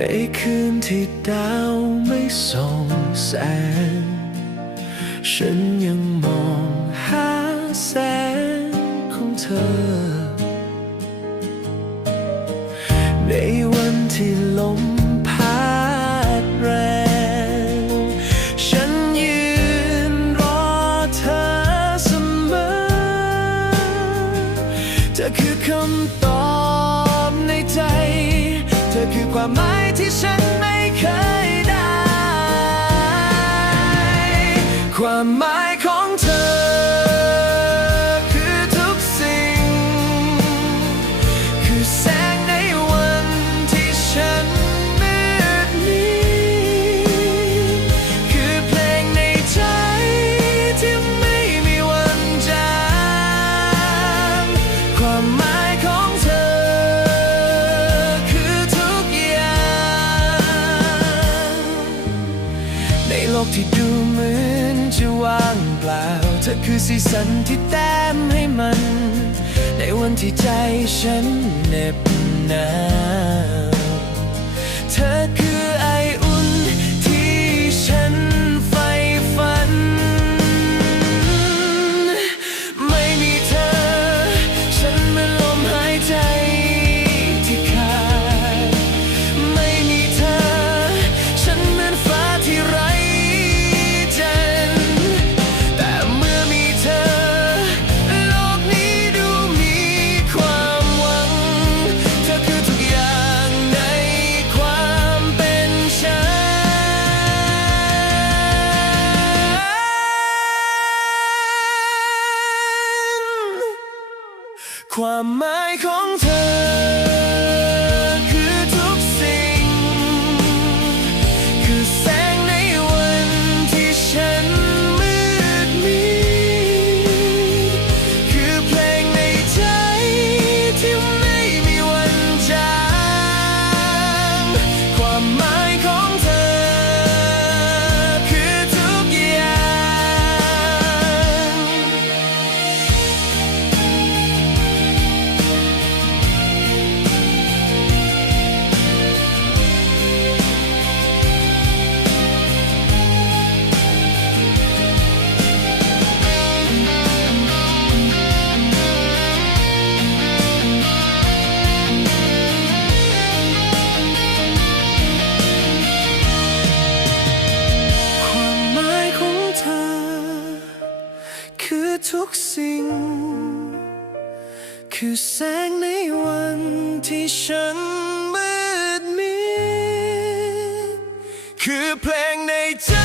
ในคืนที่ดาวไม่ส่องแสง ฉันยังมองหาแสงของเธอ ในวันที่ลมพัดแรง ฉันยืนรอเธอเสมอ เธอคือคำตอบในใจ อคือความหมายที่ฉันไม่เคยได้ ความหมาย กที่ดูเหมือนจะว่างเปล่า เธอคือสีสันที่แต้มให้มัน ในวันที่ใจฉันเหน็บหนาว ความหมายของเธอ ทุกสิ่ง คือแสงในวันที่ฉันมืดมิดคือเพลงในใจ